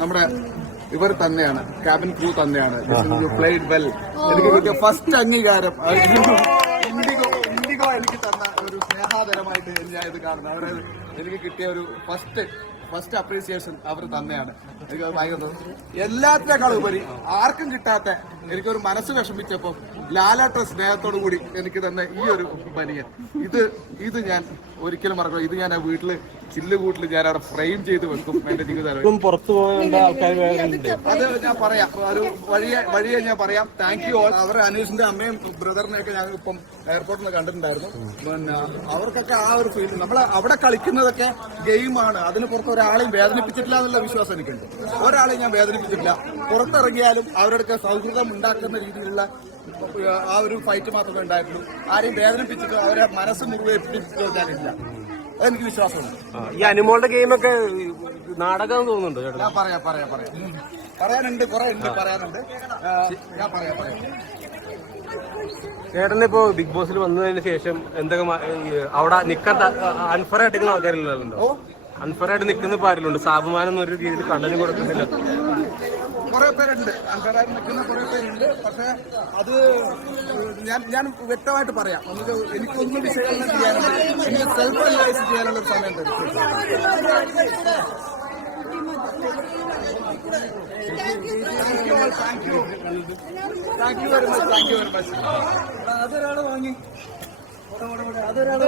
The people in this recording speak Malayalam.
നമ്മുടെ ഇവർ തന്നെയാണ്. ക്യാബിൻ ക്രൂ തന്നെയാണ്. പ്ലേഡ് വെൽ എനിക്ക് കിട്ടിയ ഫസ്റ്റ് അംഗീകാരം. ഇൻഡിഗോ ഇൻഡിഗോ എനിക്ക് തന്ന ഒരു സ്നേഹാതരമായിട്ട് ഞാൻ കാരണം അവരെ എനിക്ക് കിട്ടിയ ഒരു ഫസ്റ്റ് ഫസ്റ്റ് അപ്രീസിയേഷൻ അവർ തന്നെയാണ്. എനിക്ക് ഭയങ്കര എല്ലാത്തിനേക്കാളും ഉപരി ആർക്കും കിട്ടാത്ത എനിക്കൊരു മനസ്സ് വിഷമിച്ചപ്പോൾ ലാലാട്ട സ്നേഹത്തോടു കൂടി എനിക്ക് തന്നെ ഈ ഒരു ബനിയൻ ഇത് ഇത് ഞാൻ ഒരിക്കലും മറക്കില്ല. ഇത് ഞാൻ ആ വീട്ടിൽ ചില്ല് കൂട്ടിൽ ഞാൻ അവിടെ ഫ്രെയിം ചെയ്ത് വെക്കും എന്റെ ജീവിതം പുറത്തു പോകേണ്ട ആൾക്കാർ വേറെ ഉണ്ട്. അത് ഞാൻ പറയാം. ഒരു വഴിയെ വഴിയെ ഞാൻ പറയാം. താങ്ക് യു ഓൾ അവരുടെ അനീഷിന്റെ അമ്മയും ബ്രദറിനെയൊക്കെ ഞാൻ ഇപ്പം എയർപോർട്ടിൽ നിന്ന് കണ്ടിട്ടുണ്ടായിരുന്നു. പിന്നെ അവർക്കൊക്കെ ആ ഒരു ഫീൽ നമ്മൾ അവിടെ കളിക്കുന്നതൊക്കെ ഗെയിമാണ് അതിന് പുറത്ത് ഒരാളെയും വേദനിപ്പിച്ചിട്ടില്ല എന്നുള്ള വിശ്വാസം എനിക്കുണ്ട്. ഒരാളെയും ഞാൻ വേദനിപ്പിച്ചിട്ടില്ല. പുറത്തിറങ്ങിയാലും അവരുടെ സൗഹൃദം ഉണ്ടാക്കുന്ന രീതിയിലുള്ള ആ ഒരു ഫൈറ്റ് മാത്രമേ ഉണ്ടായിട്ടുള്ളൂ. ആരെയും വേദനിപ്പിച്ചിട്ട് അവരെ മനസ്സ് മുറിവേൽപ്പിച്ചിട്ടില്ല അതെനിക്ക് വിശ്വാസമുണ്ട്. ഈ അനുമോളുടെ ഗെയിമൊക്കെ നാടകം തോന്നുന്നുണ്ട് ചേട്ടാ? ഞാൻ പറയാം പറയാം പറയാം. പറയാനുണ്ട് കുറെ ഉണ്ട് പറയാനുണ്ട്. ഞാൻ പറയാം പറയാം. ചേട്ടൻ ഇപ്പോ ബിഗ് ബോസിൽ വന്നതിന് ശേഷം എന്തൊക്കെ അവിടെ നിക്കാൻ അൺഫർ ആയിട്ട് നിൽക്കുന്ന ആൾക്കാരില്ലല്ലോ അൺഫർ ആയിട്ട് നിൽക്കുന്ന ആരെങ്കിലും സാബുമാനം എന്നൊരു രീതിയിൽ കണ്ണിന് കൊടുക്കുന്നില്ല. കുറെ പേരുണ്ട്. അൻപതായി നിൽക്കുന്ന കുറെ പേരുണ്ട്. പക്ഷെ അത് ഞാൻ ഞാൻ വ്യക്തമായിട്ട് പറയാം. നമുക്ക് എനിക്കൊന്നും വിശകലനം ചെയ്യാനുള്ളത് എനിക്ക് സെൽഫ് അനലൈസ് ചെയ്യാനുള്ള ഒരു സമയം thank you thank you very much thank you very much അതൊരാൾ വാങ്ങി അതൊരാൾ